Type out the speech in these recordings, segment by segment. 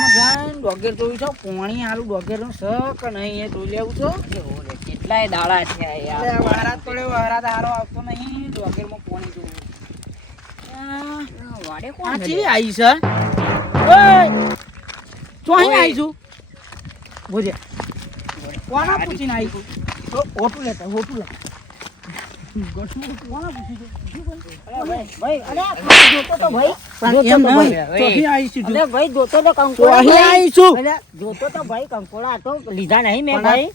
ખેતરમાં જાય ડોગેર જોયું છે પોણી આલું ડોગેરનું નહીં એ જોઈ લેવું છો. કેટલાય દાડા છે યાર. હારો આવતો નહીં ડોગેરમાં પોણી જોવું. વાડે કોણ ચીવી આવી છે? ઓય! તો અહીં. આવી છું. બોજે કોના પૂછીને આવી છું? ઓટું લેતા ઓટું લેતા લીધા નહીં મેં ભાઈ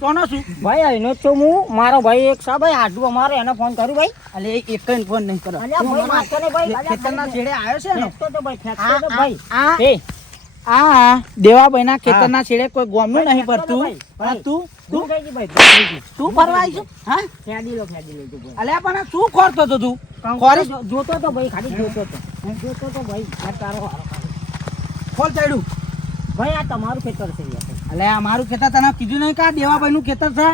કોનો છું ભાઈ એનો તો હું મારો ભાઈ એક સા ભાઈ હાડું અમારે એને ફોન કર્યું ભાઈ અલે એક એક ફોન નહીં કરો ભાઈ. ખેતરના છેડે આવ્યો છે ને તો તો ભાઈ આ એ આ દેવાભાઈના ખેતરના છેડે કોઈ ગોમ્યું નહીં પડતું પણ તું તું? તું ગઈ ભાઈ? તું. તું ફરવા આવી હા? ફેંદી લો ફેંદી લો તું અલ્યા પણ શું ખોરતો તો? તું ખોરી જોતો તો ભાઈ ખાલી જોતો તો. જોતો તો ભાઈ આ તારો હારો ખોલ. ચડ્યું. ભાઈ આ તમારું ખેતર છે યાર. અલે આ મારું ખેતર તને કીધું નહીં કે આ દેવાભાઈનું ખેતર છે?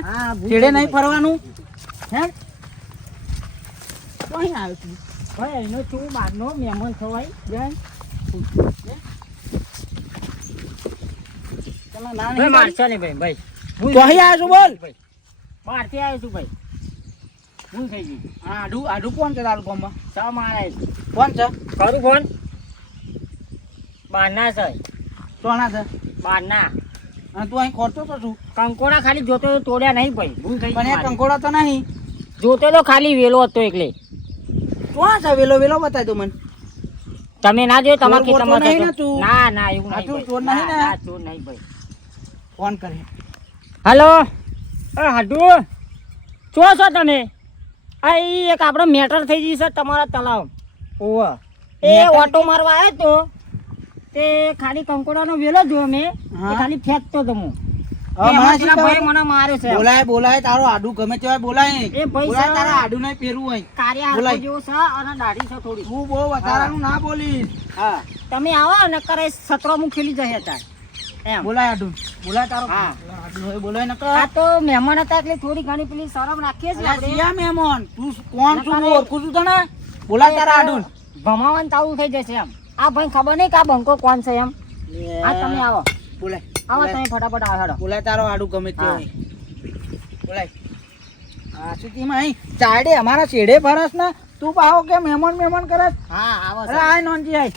છેડે નહીં ફરવાનું? હે? તો અહીં આવ્યો છું. ભાઈ એનો શું બહારનો મહેમાન થવાય બેન? તને ના નહીં મારશો નહીં ભાઈ ભાઈ. તો અહીં. આવ્યો છું બોલ. ભાઈ બહારથી આવ્યો છું ભાઈ. ભૂલ થઈ ગઈ. હા આડું આડું કોણ છે તારું ગામમાં? શા મારે કોણ છે? કરું ફોન? બહારના છે. કોના છે? બહારના. અને તું અહીં ખોરતો તો શું કંકોડા ખાલી જોતો તો તોડ્યા નહીં ભાઈ. ભૂલ થઈ પણ એ કંકોડા તો નહીં. જોતો તો ખાલી વેલો હતો એટલે કોણ છે વેલો? વેલો બતાય તું મને. તમે ના જોયો તમારા. ને? ના એવું નહીં ચોર નહીં? ના, ચોર નહીં ભાઈ. ફોન કરે. હલો? હાડુ. ચો છો તમે? આ એક આપણો મેટર થઈ ગઈ છે તમારા તલાવ ઓવ. એ ઓટો મારવા આવ્યો તો. તે ખાલી કંકોડાનો વેલો જોયો મેં. ખાલી ફેંકતો તો હું. બોલાય બોલાય તારો આડું ગમે તેવાય બોલાય. એ બોલાય તારા આડું નહીં પહેરવું હોય. કાર્ય. જેવો છે અને દાઢી છે થોડી તું બહુ વધારાનું ના બોલીશ. હા. તમે આવો ને કરે સત્રો હું ખેલી જશે તાર એમ. બોલાય આડું. બોલાય તારો. હા. બોલાય નકર. આ તો મહેમાન હતા એટલે થોડી ઘણી પેલી શરમ રાખીએ છીએ આપણે. સિયા મહેમાન. તું કોણ છું હું ઓળખું છું તને? બોલાય તારા આડું. ભમાવાનું તાવું થઈ જશે એમ. આ ભાઈ ખબર નહીં કે આ બંકો કોણ છે એમ. આ તમે આવો. બોલાય. આવો તમે ફટાફટ આવો બોલાય તારો આડું ગમે તે. બોલાય. આ સુધીમાં અહીં ચાડે અમારા શેડે ફરસ ને. તું પાવો કે મહેમાન મહેમાન કરસ હા આવો અરે આય નોનજી આય.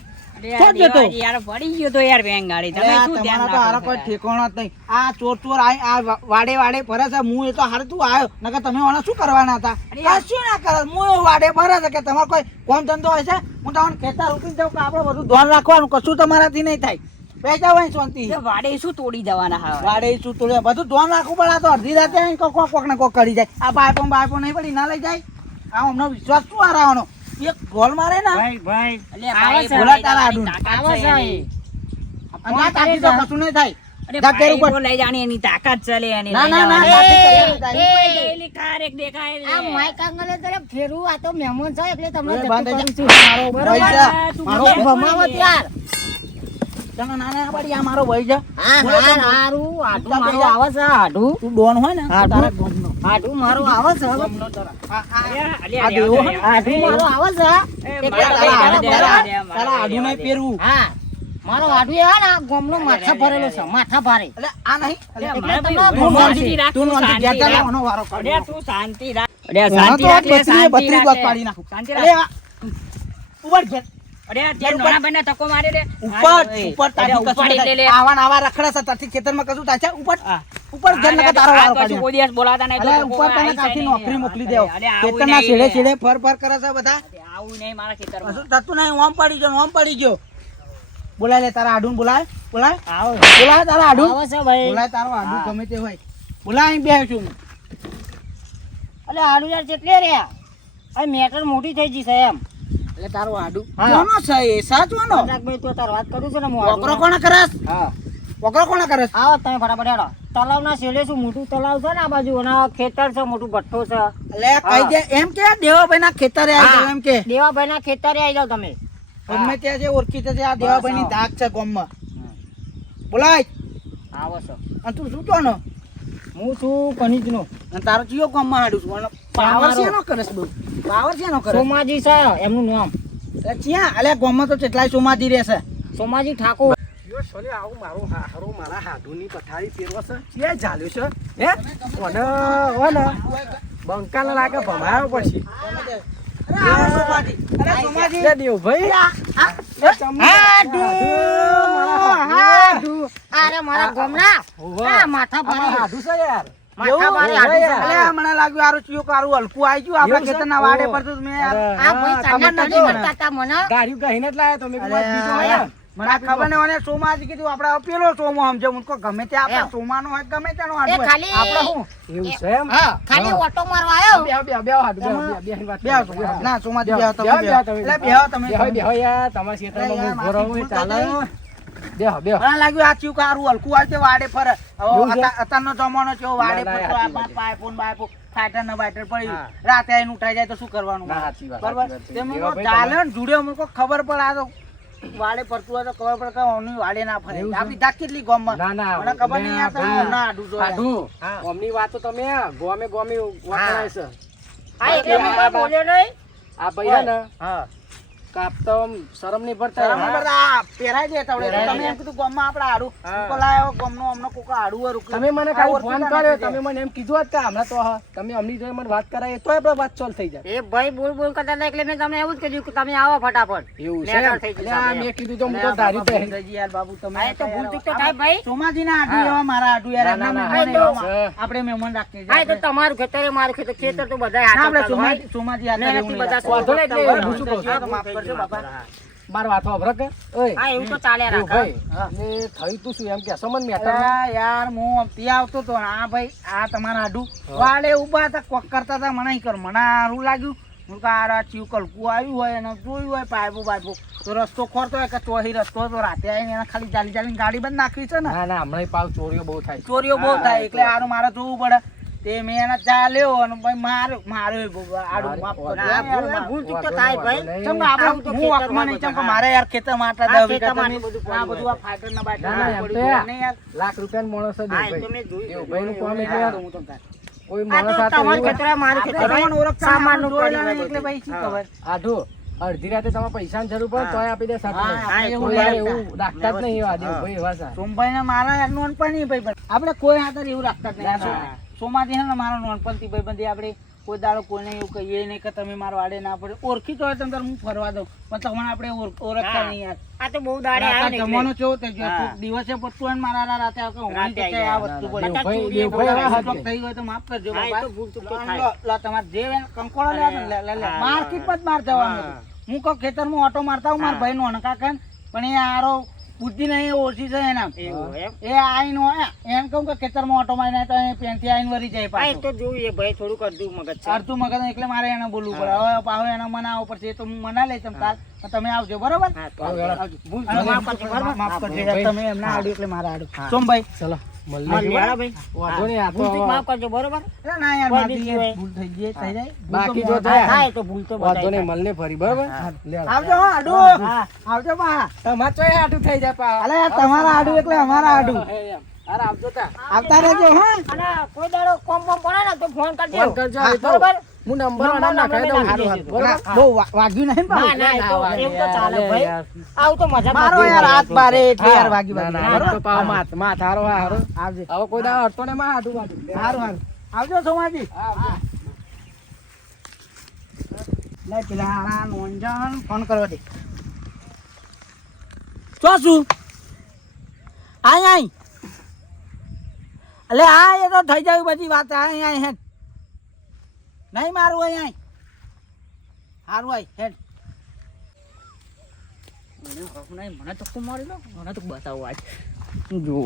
તમારા કોઈ કોમ ધંધો હોય છે? હું તમને કહેતા રૂકીને જાઉં કે આપણે બધું ધ્યાન રાખવાનું. કશું તમારાથી નહીં થાય. બેસા હોય શાંતિ. વાડે શું તોડી જવાના હા વાડે શું તોડે? બધું ધોન રાખવું પડે. તો અડધી રાતે કોક કોક ને કોક કરી જાય. આ બાયપો બાયપો નહીં પડી ના લઈ જાય. આ અમને વિશ્વાસ શું હારાવાનો? એક ગોલ મારે ને ભાઈ ભાઈ એટલે આવે બોલા તારા આડુ આવે છે અને ના તાકી તો કશું નહીં થાય ભાઈ ઉપર. બોલાઈ જાણી એની તાકાત ચલે લે એની ના, લઈ ના, ના, જવાની. તાકાત એ, છે. એ, પેલી કાર એક દેખાય આ લે. માઈક આંગલે તરફ ફેરવું આ તો મહેમાન છે એટલે તમને મારો. તું મારો બોલે. ભમાવો ત્યાર તને ના ના પાડી આ મારો ભાઈ છે. હા હા હારું આઢું તું આવે છે આઢું તું ડોન હોય ને તારા ગોમનો. આઢું મારું આવે છે ગોમનો તારા. આ- આ- અલ્યા, અલ્યા, આ દેવો રહેવા દે, રહેવા આઢું દે. મારું આવે છે. એ, એટલે મારા તારા આડું રહેવા તારા- દે, મારા તારા આડું રહેવા નહીં પહેરવું. હા. મારો આઢું એ ને ગોમનો માથા ભરેલો છે માથા ભારે. એટલે આ નહીં તું શાંતિ રાખ, તું વારો કાઢ. તું શાંતિ રાખ. શાંતિ રાખ, પાડી નાખું. શાંતિ રાખ. ઉપર જે ઉપર. નોણાભાઈને ધક્કો માર્યો લે. ઉપર ઉપર તારી અલ્યા, કશું ઉપાડી નહીં લે, લે. આવા આવા રખડે છે તારથી ખેતરમાં કશું થાય છે? ઉપર ઉપર ઘેર નકર તારો વારો કશું કોઈ દિવસ બોલાતા નહીં, અલે ઉપર તને આઈ નોકરી મોકલી દેવો. ખેતરના છેડે છેડે ફર ફર કરે છે બધા. આવું નહીં મારા ખેતરમાં. કશું થતું નહીં ઓમ પડી ગયો ઓમ પડી ગયો. બોલાય લે તારા આડું બોલાય. બોલાય. આવો. બોલાય તારા આડું. આવે છે ભાઈ. બોલાય તારો આડું ગમે તે હોય. બોલાય અહીં બેહ છું અલે આડું યાર કેટલે રહ્યા. આ મેટર મોટી થઈ ગઈ છે એમ. એટલે તારો આડું. કોનો છે એ? સાચવાનો? ભાઈ તો તાર વાત કરું છું ને હું વકરો કોણ કરસ? હા. વકરો કોણ કરસ? આવો તમે ફટાફટ હેડો. તલાવના સેલે શું મોટું તલાવ છે ને આ બાજુ? અને ખેતર છે મોટું ભઠ્ઠો છે. એટલે કઈ દે એમ કે દેવાભાઈ ના ખેતરે આવી જાવ એમ કે. દેવાભાઈ ના ખેતરે આવી જાવ તમે. ગમે ત્યાં જે ઓળખી છે આ દેવાભાઈ ની ધાક છે ગોમમાં. બોલાય. આવો છો. અને તું શું કહો હું છું કનીજનો અને તારો જીઓ ગોમમાં હાડું છું પાવર. શેનો કરસ બહુ પાવર શેનો કરે સોમાજી છે એમનું નામ. એટલે અલ્યા ગામમાં તો કેટલાય સોમાજી રહેશે. સોમાજી ઠાકોર. યો સોલે આવું મારું હા- હારું મારા હાડુની પથારી પહેરવો છે. ક્યાં ઝાલ્યો છે? હે? ઓને ઓને. બંકાને લાગે ભમાયો પછી. અરે આવો સોમાજી. અરે સોમાજી. લે દેવભાઈ હાડુ, હાડુ. અરે મારા ગોમના. આ માથા અમારા હાડુ છે યાર. ને. ગમે તે આપણા એમ. સોમાનો ગમે તેનો એ હાડું હોય. ખાલી આપણે શું એવું છે એમ? હા ખાલી હા. ઓટો મારવા આવ્યો. બેહો, બેહો, બેહો, હાડુ, બેહો, બેહો, બેહીને વાત બેહો કરો, સોમા. બેહો. ના સોમાજી બેહો, બેહો તમે બેહો, બેહો. મને લાગ્યું આ હલકું વાડે ફરે. અત્યારનો જમાનો છે વાડે ફરતો આ ને. રાતે આઈને ઉઠાઈ જાય તો શું કરવાનું? બરોબર? તે ચાલે ને જુડ્યો મને ખબર પડે. આ તો વાડે ફરતું હોય તો ખબર પડે કે વાડે ના ફરે? આપણી જાત કેટલી ગામમાં. ના, ના, મને ખબર નહીં આ તો ભાઈ, ના આડું જોયા. હાડુ, હા. ઓમની વાતો તમે ગોમે ગોમે વપરાય છે. હા એટલે બોલ્યો નહીં? આ ભાઈ ને? હા. કાપતો શરમ નહીં પડતા. શરમ નહીં પડતા, પહેરાય દે તવડે. તમે એમ કીધું ગામમાં આપણે આડું. હા. હું લાયો ગામનું અમને કોક આડું હારું તમે મને આ ફોન કર્યો તમે મને એમ કીધું હતું કે હમણાં તો હા, તમે અમની જોડે મને વાત કરાય તો આપણે વાત સોલ્વ થઈ જાય. એ ભાઈ બોલ બોલ કરતા હતા એટલે મેં તમને એવું જ કીધું કે તમે આવો ફટાફટ. એવું છે મેં કીધું તો હું તો ધારી તો યાર બાબુ તમે તો ભૂલ ચૂક તો થાય ભાઈ. સોમાજીના આડું એવા મારા આડું યાર. એમના મહેમાન આપણે મહેમાન રાખીએ હા તો તમારું ખેતર એ મારું ખેતર ખેતર તો બધા આપણે સોમાજી- સોમાજી નહીં બધા. વાંધો નહીં, એટલે હું શું કહું કરજો બાપા. બાર વાતો અભરો કે. ઓય. હા એવું તો ચાલે રાખે. ભાઈ એ થયું તું શું એમ કે? સમન મેટર યાર હું આમથી આવતો તો આ ભાઈ આ તમારા આડું. વાળે ઊભા હતા કોક કરતા હતા મને કર. મને સારું લાગ્યું. હું આ ચીવ કલકું આવ્યું હોય અને જોયું હોય પાયબો પાયબો તો રસ્તો ખોરતો હોય કે ચોહી રસ્તો તો રાતે આવીને એને ખાલી ચાલી ચાલીને ગાડી બંધ નાખવી છે ને. ના ના હમણાં પાવ ચોરીઓ બહુ થાય ચોરીઓ બહુ થાય એટલે આરું મારે જોવું પડે. તે મેં એને ચાલ્યો અને ભાઈ માર્યો માર્યો આડું માફ કરજો હા, ભૂલ- ચૂક તો થાય ભાઈ? ચમ આપણે હું વાંકમાં નહીં, ચમ કે મારે યાર ખેતર માટા દસ ખેતર તમે- બધું આ બધું આ ફાઈટરના ના, બાટા પડ્યું. નહીં યાર. લાખ રૂપિયાનો માણસ જ ભાઈ તો મેં જોયું. એવું ભાઈનું કોમ એટલે યાર. હું તમને કોઈ માણસ આ તમારું ખેતર મારું ખેતર ઓળખતા સામાનનું પડી એટલે ભાઈ શું. ખબર? આઢું અડધી રાતે તમારે પૈસાની જરૂર પડે તો તોય આપી દે સાથે એવું રાખતા જ નહીં એવા દેવ ભાઈ એવા છે. સોમભાઈ ને મારા યાર નોનપણ નહીં ભાઈ. આપણે કોઈ હાથર એવું રાખતા જ નહીં. ના, ના. સોમાથી છે ને મારા નોનપણથી ભાઈ બંધી આપણે કોઈ દાડો કોઈને એવું કહીએ નહીં કે તમે મારો આડે ના પડે ઓળખી તો હોય તમે હું ફરવા દઉં પણ તમને આપણે ઓળખતા નહીં યાર આ તો બહુ દાડે આવે જમવાનો કેવો થઈ ગયો હા. કોક દિવસે પડતું હોય મારા રાતે આવે હું રાતે ખેતર આ વસ્તુ ના, ના, પડી. દેવભાઈ- ચોરીએ દેવભાઈ બધા આ ચોક હાથ થઈ હોય તો માફ કરજો બાપા. તો ભૂલ ચૂક થાય. લો, લો, જે હોય લે લે, લે, લે. હા. માર જવાનું હું કહું ખેતરમાં ઓટો મારતા હું મારા હા. ભાઈ નો કાકા પણ એ હારો બુદ્ધિ નહીં ઓછી છે એના એ આઈનો એમ કહું કે ખેતરમાં ઓટો મારીને તો એ પેનથી આઈન વરી જાય પાછું. તો જોયું એ ભાઈ થોડુંક અડધું મગજ છે. અડધું મગજ એટલે મારે એને બોલવું પડે. હવે પાછો એને મનાવવો પડશે તો હું મના લઈ તમે તમે આવજો બરોબર? માફ કરજો. તમે એમના આડું એટલે મારા આડું સોમભાઈ. ચલો. મળને ફરી બરોબર? આવજો હો આવજો પા તમારે ચોય થઈ જાય અલે તમારા આડું એટલે અમારા આડું. હે એમ. અરે આવજો તા. આવતા રહેજો હા. અને કોઈ દાડો કોમ કોમ પડે ને તો ફોન કરજો. ફોન કરજો. બરોબર? હું નંબર આના દઉં હારું, હારું. બરોબર? બહુ વાગ્યું નહીં ના ના તો ચાલે ભાઈ. યાર. તો મજા મારો યાર હાથ બારે એટલે યાર વાગી વાગી. ના, પાવ માથ- માથ હારો હા, હારો. આવજે. હવે કોઈ દાડો હટતો ને માં હાડું બાજુ. લે. સારું સારું આવજો સોમાજી. લે પેલા ફોન કરવા દે. શું? આય આય. અલે આ એ તો થઈ જાય બધી વાત આય આય હેડ. નહીં મારું આય સારું આય હેડ. મને તો મારી લો મને તો બતાવો આજ. જો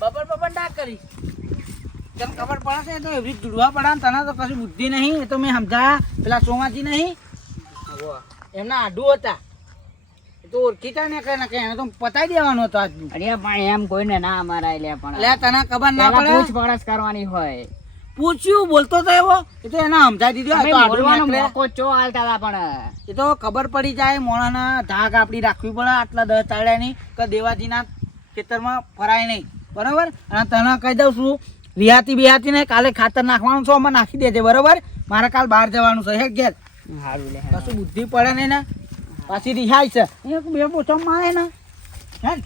બબર બબર ના કરી. તને ખબર પડે છે તો એવી જુડવા પડે ને તને તો કશું બુદ્ધિ નહીં એ તો મેં સમજાયા. પેલા સોમાજી નહીં. એમના આડું હતા. તો ઓળખીતા ને કઈ કઈ તો પતાઈ દેવાનો હતો આજનું અરે પણ એમ કોઈને ના મારાય લે પણ. એટલે તને ખબર ના પડે? પૂછપરછ કરવાની હોય. પૂછ્યું બોલતો તો એવો. એ તો એને સમજાવી દીધું. બોલવાનો મોકો ચો પણ. એ તો ખબર પડી જાય મોણાના ધાક આપડી રાખવી પડે આટલા દસ તાળ્યાની કે દેવાજીના ખેતરમાં ફરાય નહીં. બરોબર? અને તને કહી દઉં છું રિહાતી બિહાતી ને કાલે ખાતર નાખવાનું છે અમે નાખી દેજે બરોબર? મારે કાલ બહાર જવાનું છે હે ઘેર? સારું કશું બુદ્ધિ પડે નહીં ને. પાછી રિહાય છે. બે પોછો મારે ને હેન?